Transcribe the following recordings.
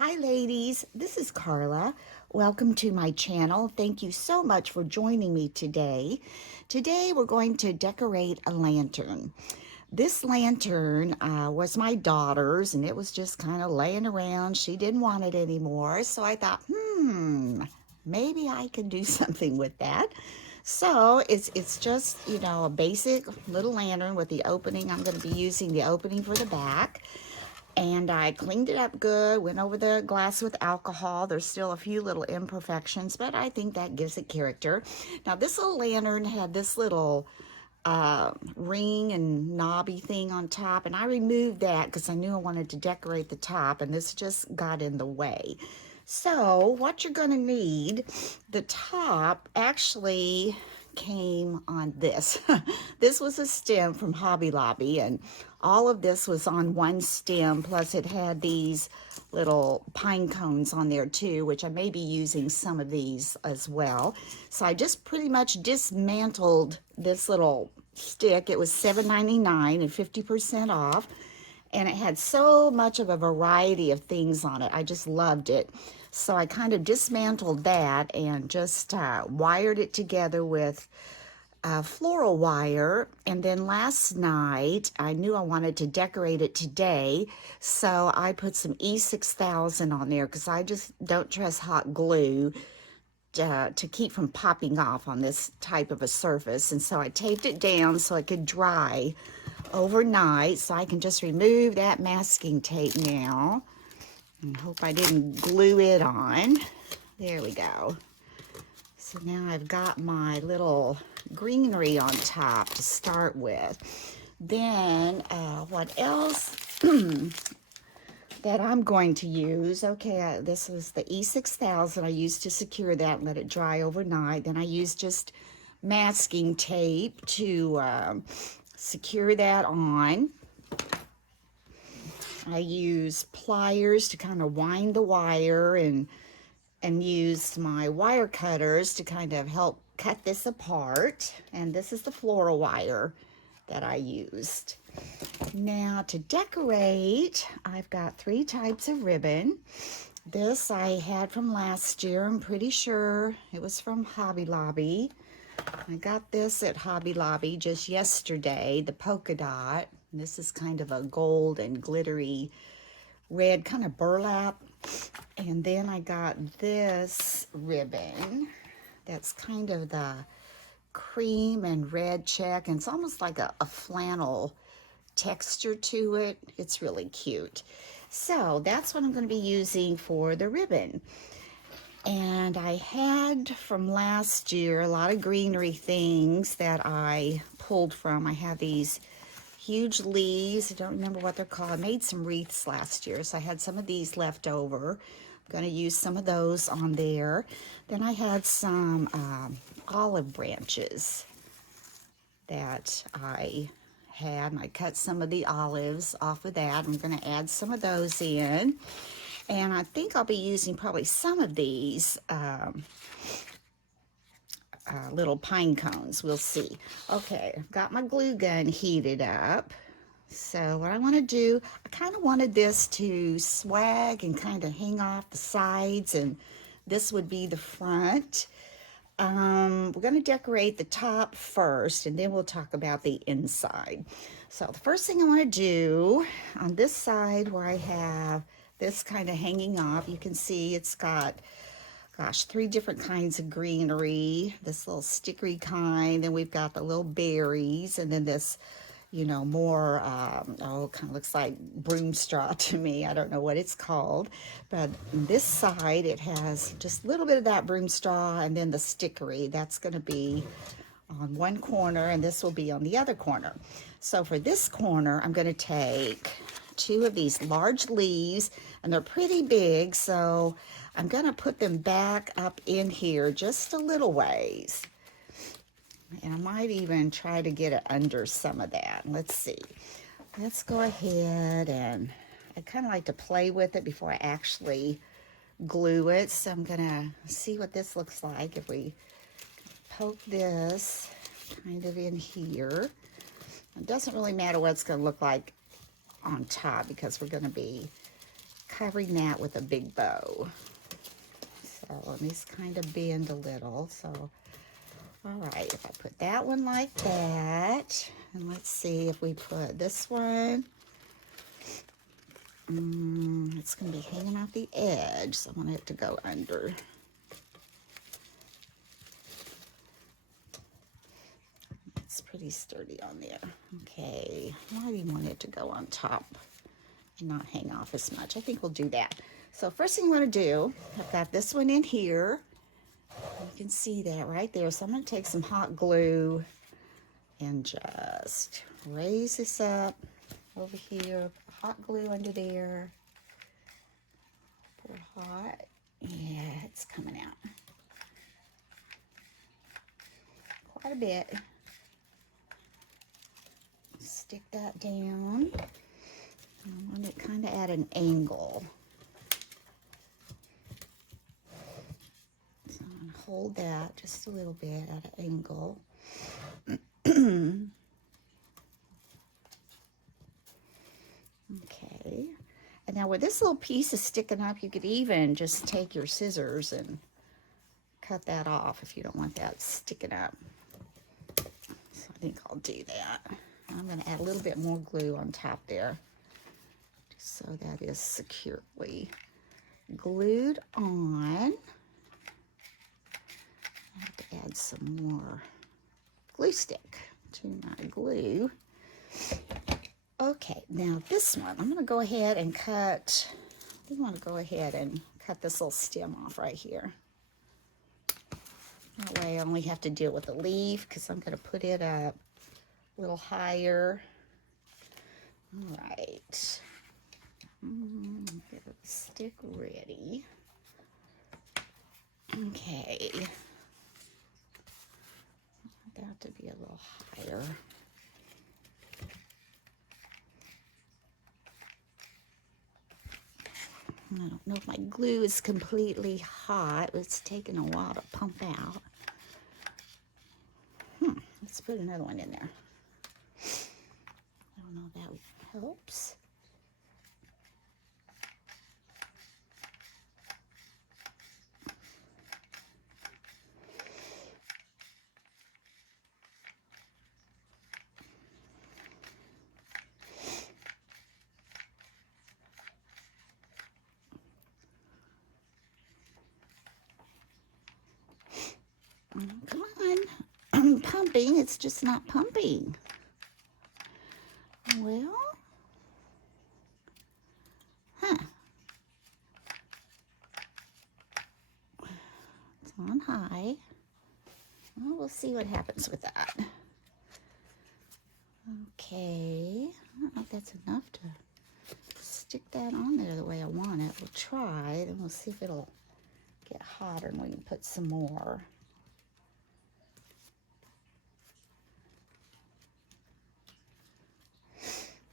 Hi ladies, this is Carla. Welcome to my channel. Thank you so much for joining me today. Today we're going to decorate a lantern. This lantern was my daughter's and it was just kind of laying around. She didn't want it anymore, so I thought, maybe I can do something with that. So it's just, a basic little lantern with the opening. I'm going to be using the opening for the back. And I cleaned it up good, went over the glass with alcohol. There's still a few little imperfections, but I think that gives it character. Now, this little lantern had this little ring and knobby thing on top, and I removed that because I knew I wanted to decorate the top, and this just got in the way. So what you're going to need, the top actually came on this. This was a stem from Hobby Lobby, and all of this was on one stem, plus it had these little pine cones on there too, which I may be using some of these as well. So I just pretty much dismantled this little stick. It was $7.99 and 50% off, and it had so much of a variety of things on it. I just loved it. So I kind of dismantled that and just wired it together with floral wire. And then last night, I knew I wanted to decorate it today, so I put some E6000 on there because I just don't trust hot glue to keep from popping off on this type of a surface. And so I taped it down so it could dry overnight, so I can just remove that masking tape now. And hope I didn't glue it on. There we go. So now I've got my little greenery on top to start with. Then what else that I'm going to use? Okay, this is the E6000 I used to secure that and let it dry overnight. Then I used just masking tape to secure that on. I use pliers to kind of wind the wire and used my wire cutters to kind of help cut this apart. And this is the floral wire that I used. Now to decorate, I've got 3 types of ribbon. This I had from last year. I'm pretty sure it was from Hobby Lobby. I got this at Hobby Lobby just yesterday, the polka dot. This is kind of a gold and glittery red kind of burlap. And then I got this ribbon that's kind of the cream and red check, and it's almost like a flannel texture to it. It's really cute. So that's what I'm going to be using for the ribbon. And I had from last year a lot of greenery things that I pulled from. I have these huge leaves. I don't remember what they're called. I made some wreaths last year, so I had some of these left over. I'm going to use some of those on there. Then I had some olive branches that I had, and I cut some of the olives off of that. I'm going to add some of those in. And I think I'll be using probably some of these little pine cones. We'll see. Okay, I've got my glue gun heated up. So what I want to do, I kind of wanted this to swag and kind of hang off the sides, and this would be the front. We're going to decorate the top first, and then we'll talk about the inside. So the first thing I want to do on this side where I have this kind of hanging off, you can see it's got, gosh, 3 different kinds of greenery. This little stickery kind, then we've got the little berries, and then this, more, kind of looks like broom straw to me. I don't know what it's called. But on this side, it has just a little bit of that broom straw, and then the stickery. That's going to be on one corner, and this will be on the other corner. So for this corner, I'm going to take 2 of these large leaves, and they're pretty big, so I'm going to put them back up in here just a little ways. And I might even try to get it under some of that. Let's see. Let's go ahead, and I kind of like to play with it before I actually glue it. So I'm going to see what this looks like if we poke this kind of in here. It doesn't really matter what it's going to look like on top because we're going to be covering that with a big bow. So let me just kind of bend a little. So, all right, if I put that one like that, and let's see if we put this one, it's going to be hanging off the edge, so I want it to go under. It's pretty sturdy on there. Okay, why do you want it to go on top and not hang off as much? I think we'll do that. So first thing I want to do, I've got this one in here. You can see that right there. So I'm going to take some hot glue and just raise this up over here. Put hot glue under there. Pour hot. Yeah, it's coming out. Quite a bit. Stick that down. I want it kind of at an angle. So I'm going to hold that just a little bit at an angle. Okay. And now where this little piece is sticking up, you could even just take your scissors and cut that off if you don't want that sticking up. So I think I'll do that. I'm going to add a little bit more glue on top there, just so that is securely glued on. I have to add some more glue stick to my glue. Okay, now this one, I'm going to go ahead and cut, I want to go ahead and cut this little stem off right here. That way I only have to deal with the leaf because I'm going to put it up a little higher. All right. Get a stick ready. Okay. I want that to be a little higher. I don't know if my glue is completely hot. It's taking a while to pump out. Let's put another one in there. I don't know if that helps. Come on. I'm pumping. It's just not pumping. Well, it's on high. Well, we'll see what happens with that. Okay. I don't know if that's enough to stick that on there the way I want it. We'll try, then we'll see if it'll get hotter and we can put some more.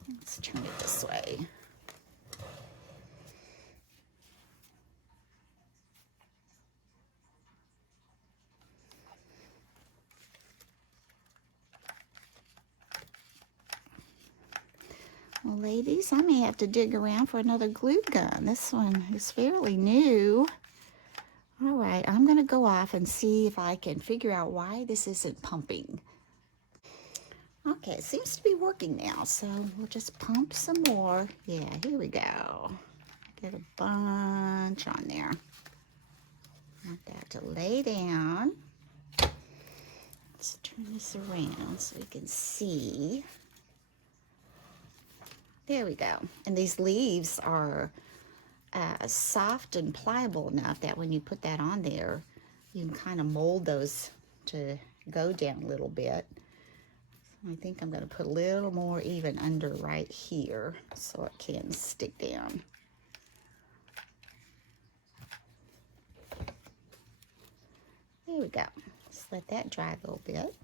Let's turn it this way. Well, ladies, I may have to dig around for another glue gun. This one is fairly new. All right, I'm going to go off and see if I can figure out why this isn't pumping. Okay, it seems to be working now, so we'll just pump some more. Yeah, here we go. Get a bunch on there. Want that to lay down. Let's turn this around so we can see. There we go. And these leaves are soft and pliable enough that when you put that on there, you can kind of mold those to go down a little bit. I think I'm going to put a little more even under right here so it can stick down. There we go. Just let that dry a little bit.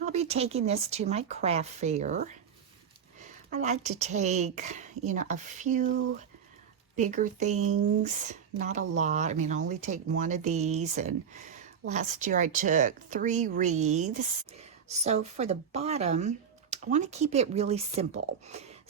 I'll be taking this to my craft fair. I like to take, you know, a few bigger things, not a lot. I mean, I only take one of these, and last year I took 3 wreaths. So for the bottom, I want to keep it really simple.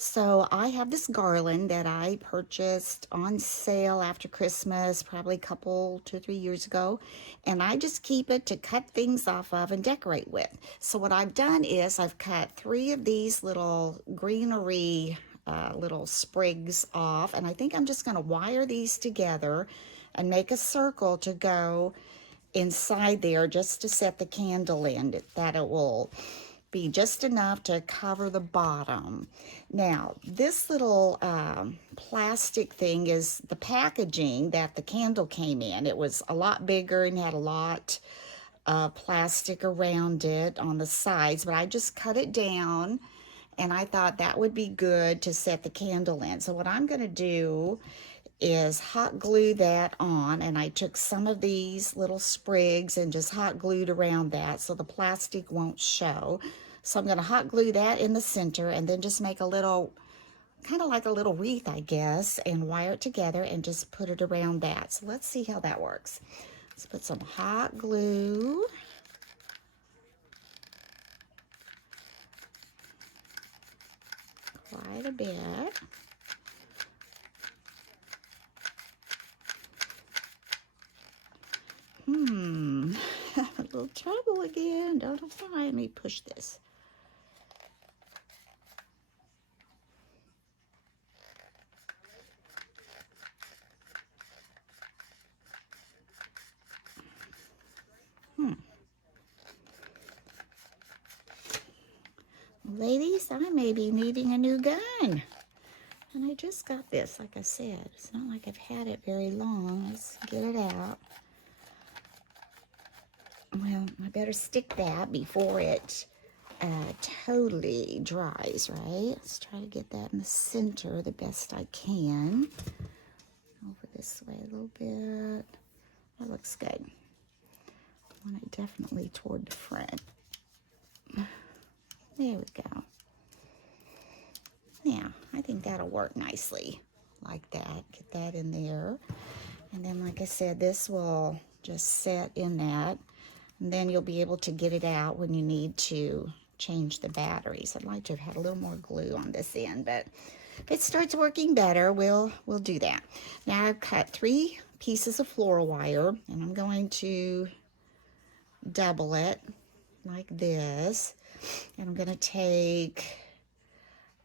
So I have this garland that I purchased on sale after Christmas, probably a couple, 2 or 3 years ago. And I just keep it to cut things off of and decorate with. So what I've done is I've cut 3 of these little greenery little sprigs off. And I think I'm just going to wire these together and make a circle to go inside there just to set the candle in, that it will be just enough to cover the bottom. Now, this little plastic thing is the packaging that the candle came in. It was a lot bigger and had a lot of plastic around it on the sides, but I just cut it down and I thought that would be good to set the candle in. So what I'm going to do is hot glue that on, and I took some of these little sprigs and just hot glued around that so the plastic won't show. So I'm going to hot glue that in the center and then just make a little, kind of like a little wreath, I guess, and wire it together and just put it around that. So let's see how that works. Let's put some hot glue. Quite a bit. A little trouble again. Don't know why. Let me push this. Ladies, I may be needing a new gun. And I just got this, like I said. It's not like I've had it very long. Let's get it out. Well, I better stick that before it totally dries, right? Let's try to get that in the center the best I can. Over this way a little bit. That looks good. I want it definitely toward the front. There we go. Yeah, I think that'll work nicely like that. Get that in there. And then, like I said, this will just set in that. And then you'll be able to get it out when you need to change the batteries. I'd like to have had a little more glue on this end, but if it starts working better, we'll do that. Now I've cut 3 pieces of floral wire, and I'm going to double it like this. And I'm going to take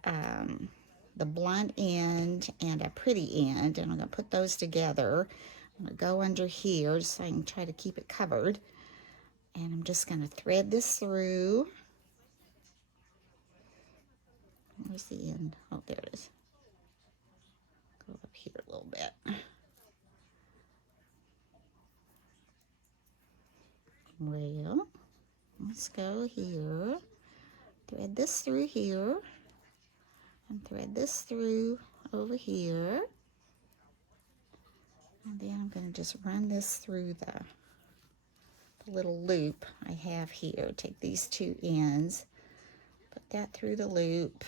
the blunt end and a pretty end, and I'm going to put those together. I'm going to go under here so I can try to keep it covered. And I'm just going to thread this through. Where's the end? Oh, there it is. Go up here a little bit. Well, let's go here. Thread this through here. And thread this through over here. And then I'm going to just run this through the little loop I have here. Take these 2 ends, put that through the loop,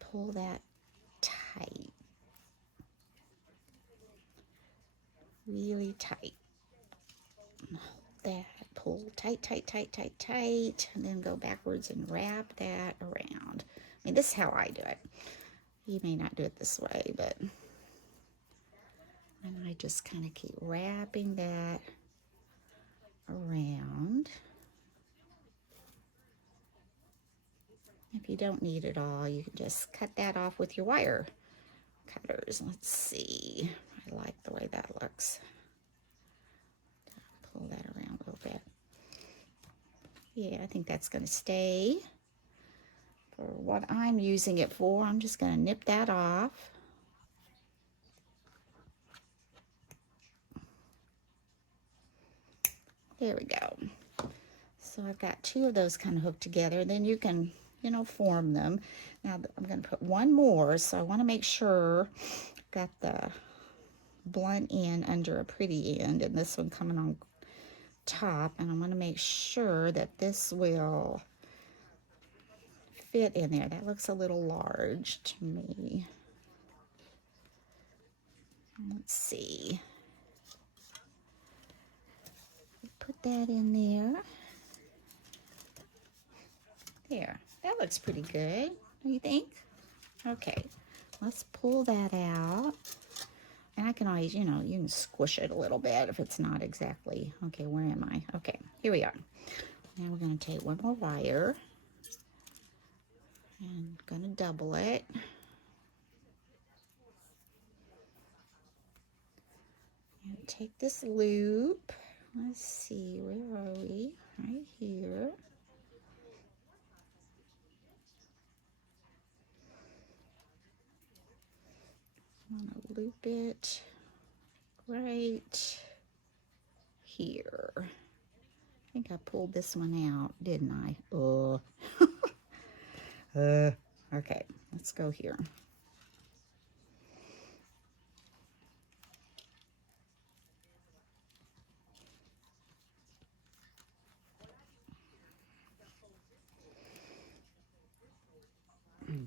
pull that tight, really tight. Hold that, pull tight, tight, tight, tight, tight, and then go backwards and wrap that around. I mean, this is how I do it. You may not do it this way, but and I just kind of keep wrapping that around. If you don't need it all, you can just cut that off with your wire cutters. Let's see. I like the way that looks. Pull that around a little bit. Yeah, I think that's going to stay. For what I'm using it for, I'm just going to nip that off. There we go. So I've got 2 of those kind of hooked together. Then you can, you know, form them. Now I'm going to put 1 more, so I want to make sure I've got the blunt end under a pretty end and this one coming on top, and I want to make sure that this will fit in there. That looks a little large to me. Let's see. Put that in there. There, that looks pretty good, do you think? Okay, let's pull that out. And I can always, you know, you can squish it a little bit if it's not exactly. Okay, where am I? Okay, here we are. Now we're going to take one more wire and going to double it. And take this loop. Let's see, where are we? Right here. I'm going to loop it right here. I think I pulled this one out, didn't I? Oh. Okay, let's go here.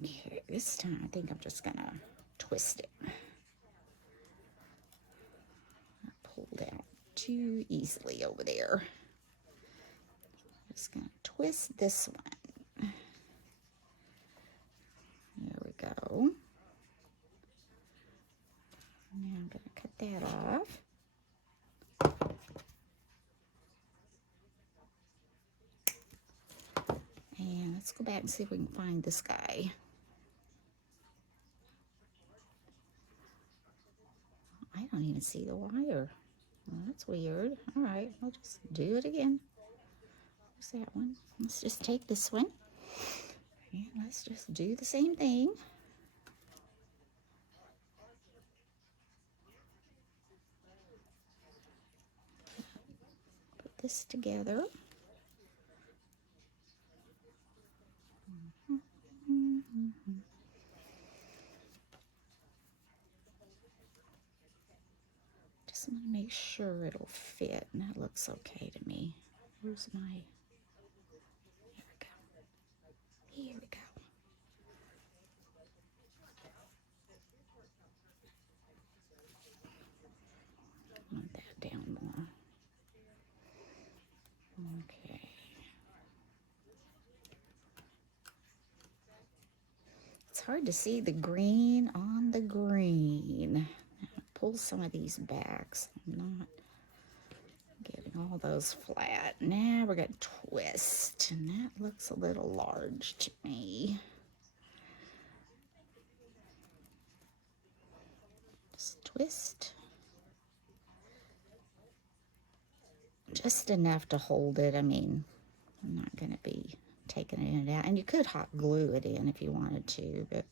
Okay, this time I think I'm just gonna twist it. I pulled out too easily over there. Just gonna twist this one. There we go. Now I'm gonna cut that off. And let's go back and see if we can find this guy. I don't even see the wire. Well, that's weird. All right, I'll just do it again. What's that one? Let's just take this one. And let's just do the same thing. Put this together. Just want to make sure it'll fit, and that looks okay to me. Where's my, here we go. Here we go. I want that down more. Okay. It's hard to see the green on the green. Pull some of these back so I'm not getting all those flat. Now we're going to twist, and that looks a little large to me. Just twist. Just enough to hold it. I mean, I'm not going to be taking it out. And you could hot glue it in if you wanted to, but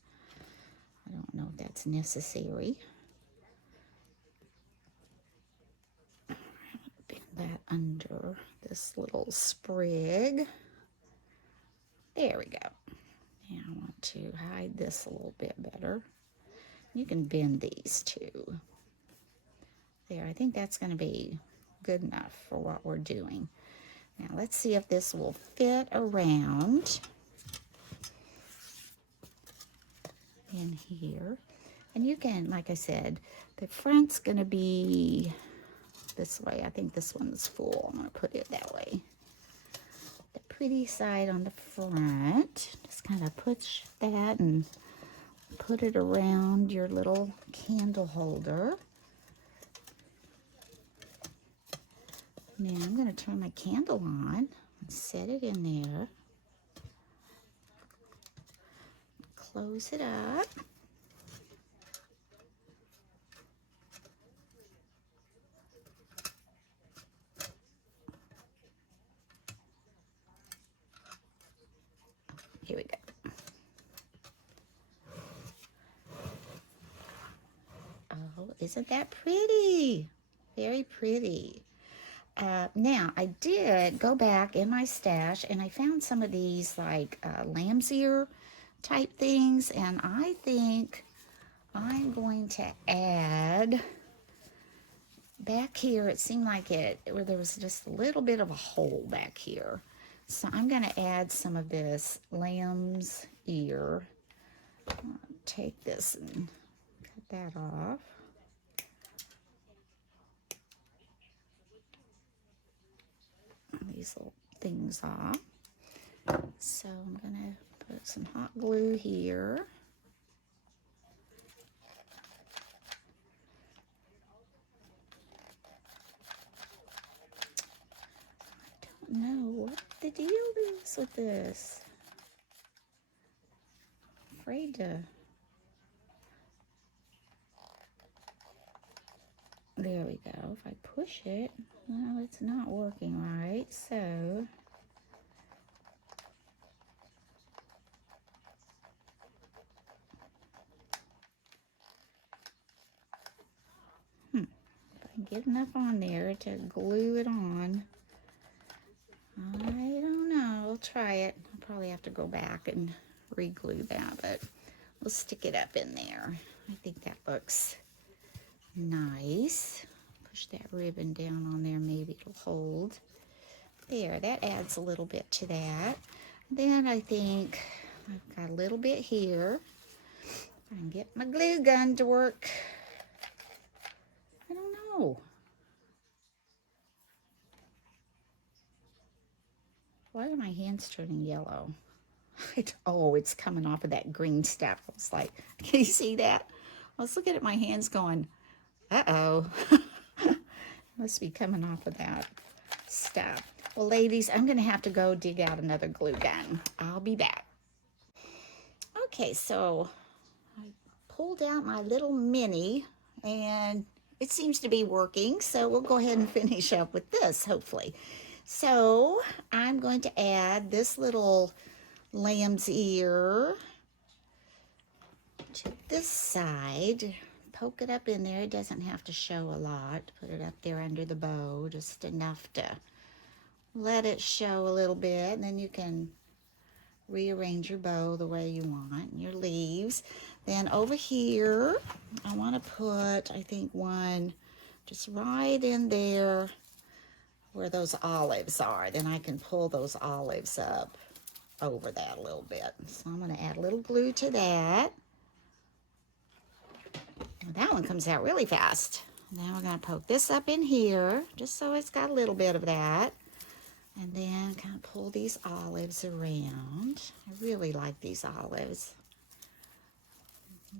I don't know if that's necessary. Bend that under this little sprig. There we go. Now I want to hide this a little bit better. You can bend these too. There, I think that's going to be good enough for what we're doing. Now let's see if this will fit around in here. And you can, like I said, the front's going to be this way. I think this one's full. I'm going to put it that way. The pretty side on the front. Just kind of push that and put it around your little candle holder. Now I'm going to turn my candle on and set it in there. Close it up. Here we go. Oh, isn't that pretty? Very pretty. Now, I did go back in my stash and I found some of these like lamb's ear type things, and I think I'm going to add back here. It seemed like where there was just a little bit of a hole back here. So I'm going to add some of this lamb's ear. Take this and cut that off. These little things off. So I'm going to put some hot glue here. I don't know what the deal is with this. Afraid to. There we go. If I push it, well, it's not working right, so if I can get enough on there to glue it on. I don't know. We'll try it. I'll probably have to go back and re-glue that, but we'll stick it up in there. I think that looks nice. Push that ribbon down on there, maybe it'll hold. There, that adds a little bit to that. Then I think I've got a little bit here. I can get my glue gun to work. I don't know. Why are my hands turning yellow? Oh, it's coming off of that green stuff. I was like, can you see that? I was looking at my hands going, uh-oh. Must be coming off of that stuff. Well, ladies, I'm going to have to go dig out another glue gun. I'll be back. Okay, so I pulled out my little mini, and it seems to be working, so we'll go ahead and finish up with this, hopefully. So I'm going to add this little lamb's ear to this side. Poke it up in there. It doesn't have to show a lot. Put it up there under the bow, just enough to let it show a little bit, and then you can rearrange your bow the way you want, your leaves. Then over here, I want to put, I think, one just right in there where those olives are. Then I can pull those olives up over that a little bit. So I'm going to add a little glue to that. That one comes out really fast. Now we're going to poke this up in here, just so it's got a little bit of that. And then kind of pull these olives around. I really like these olives.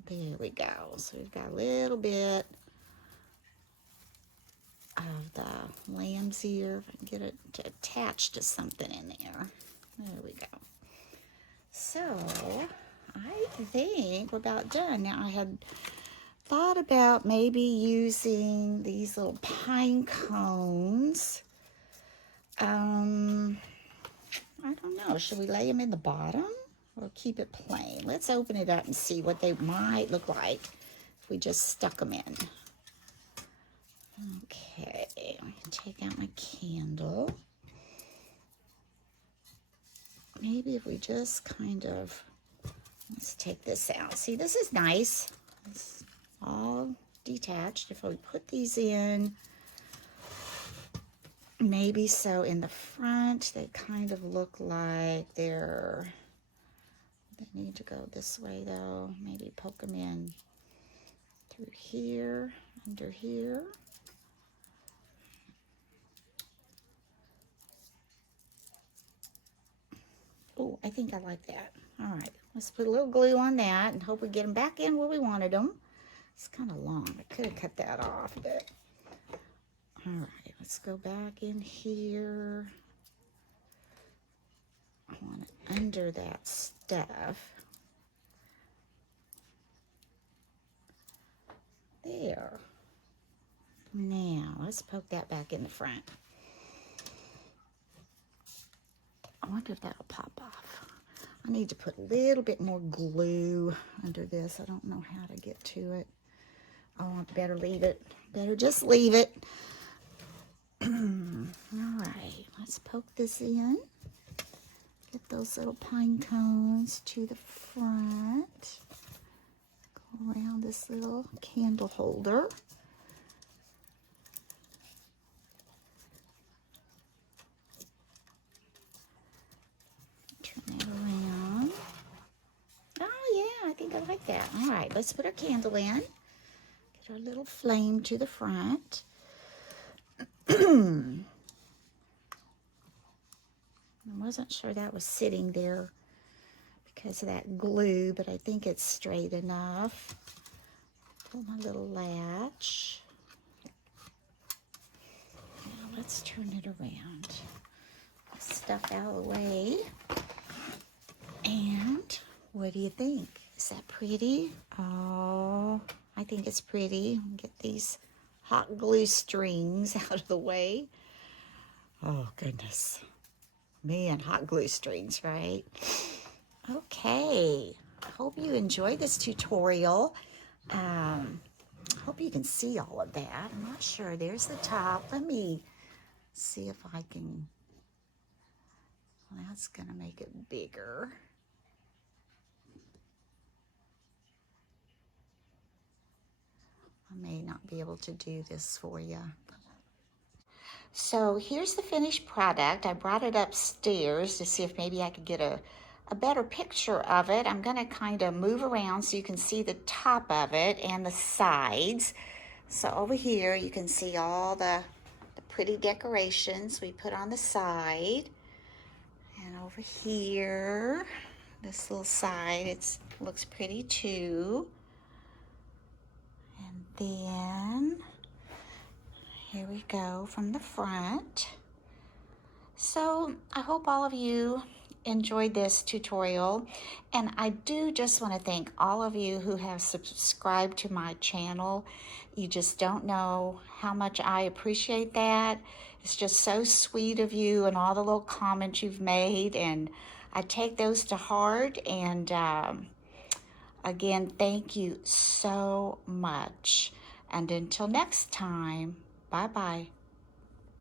There we go. So we've got a little bit of the lamb's ear. If I can get it to attach to something in there. There we go. So I think we're about done. Now I had thought about maybe using these little pine cones. I don't know. Should we lay them in the bottom or keep it plain? Let's open it up and see what they might look like if we just stuck them in. Okay, I can take out my candle. Maybe if we just kind of, let's take this out. See, this is nice. It's all detached. If we put these in, maybe so in the front, they kind of look like they need to go this way though. Maybe poke them in through here, under here. Oh, I think I like that. All right, let's put a little glue on that and hope we get them back in where we wanted them. It's kind of long. I could have cut that off, but all right, let's go back in here. I want it under that stuff. There. Now, let's poke that back in the front. I wonder if that'll pop off. I need to put a little bit more glue under this. I don't know how to get to it. Oh, I better leave it. Better just leave it. All right, let's poke this in. Get those little pine cones to the front. Go around this little candle holder. Turn that around. Oh yeah, I think I like that. All right, let's put our candle in. Get our little flame to the front. wasn't sure that was sitting there because of that glue, but I think it's straight enough. Pull my little latch. Now let's turn it around. Stuff out of the way. And what do you think? Is that pretty? Oh, I think it's pretty. Get these hot glue strings out of the way. Oh, goodness. Man, hot glue strings, right? Okay. I hope you enjoyed this tutorial. Hope you can see all of that. I'm not sure. There's the top. Let me see if I can. Well, that's going to make it bigger. I may not be able to do this for you. So here's the finished product. I brought it upstairs to see if maybe I could get a better picture of it. I'm going to kind of move around so you can see the top of it and the sides. So over here you can see all the pretty decorations we put on the side. And over here, this little side, it looks pretty too. And then here we go from the front. So I hope all of you enjoyed this tutorial, and I do just want to thank all of you who have subscribed to my channel. You just don't know how much I appreciate that. It's just so sweet of you and all the little comments you've made, and I take those to heart. And again, thank you so much. And until next time, bye-bye.